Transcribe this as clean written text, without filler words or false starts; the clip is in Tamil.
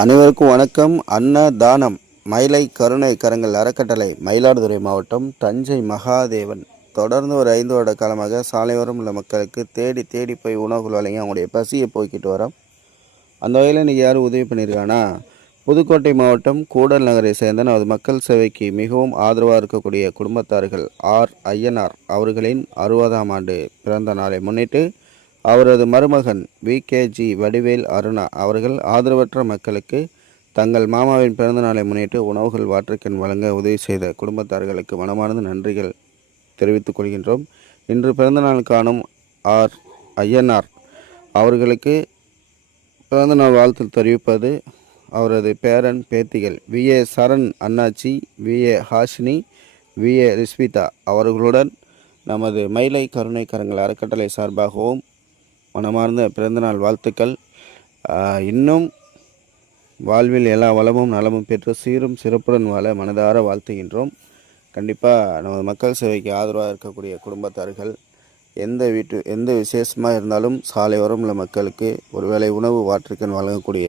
அனைவருக்கும் வணக்கம். அன்னதானம் மயிலை கருணை கரங்கள் அறக்கட்டளை மயிலாடுதுறை மாவட்டம் தஞ்சை மகாதேவன் தொடர்ந்து ஒரு 5 வருட காலமாக சாலையோரம் உள்ள மக்களுக்கு தேடி தேடி போய் உணவுகள் வழங்கி அவங்களுடைய பசியை போய்கிட்டு வரோம். அந்த வகையில் இன்றைக்கி யாரும் உதவி பண்ணியிருக்காங்கன்னா, புதுக்கோட்டை மாவட்டம் கூடல் நகரை சேர்ந்த நமது மக்கள் சேவைக்கு மிகவும் ஆதரவாக இருக்கக்கூடிய குடும்பத்தார்கள் ஆர் ஐயனார் அவர்களின் 60ஆம் ஆண்டு பிறந்த நாளை முன்னிட்டு அவரது மருமகன் விகேஜி வடிவேல் அருணா அவர்கள் ஆதரவற்ற மக்களுக்கு தங்கள் மாமாவின் பிறந்த நாளை முன்னிட்டு உணவுகள் வாட்டர்கேன் வழங்க உதவி செய்த குடும்பத்தார்களுக்கு மனமார்ந்த நன்றிகள் தெரிவித்துக் கொள்கின்றோம். இன்று பிறந்தநாள் காணும் ஆர் ஐயனார் அவர்களுக்கு பிறந்தநாள் வாழ்த்து தெரிவிப்பது அவரது பேரன் பேத்திகள் விஏ சரண் அண்ணாச்சி, விஏ ஹாஷினி, விஏ ரிஸ்விதா அவர்களுடன் நமது மயிலை கருணை கரங்கள் அறக்கட்டளை சார்பாகவும் மனமார்ந்த பிறந்தநாள் வாழ்த்துக்கள். இன்னும் வாழ்வில் எல்லா வளமும் நலமும் பெற்று சீரும் சிறப்புடன் வாழ மனதார வாழ்த்துகின்றோம். கண்டிப்பாக நமது மக்கள் சேவைக்கு ஆதரவாக இருக்கக்கூடிய குடும்பத்தார்கள் எந்த விசேஷமாக இருந்தாலும் சாலையோரம் உள்ள மக்களுக்கு ஒருவேளை உணவு வாட்டர்கேன் வழங்கக்கூடிய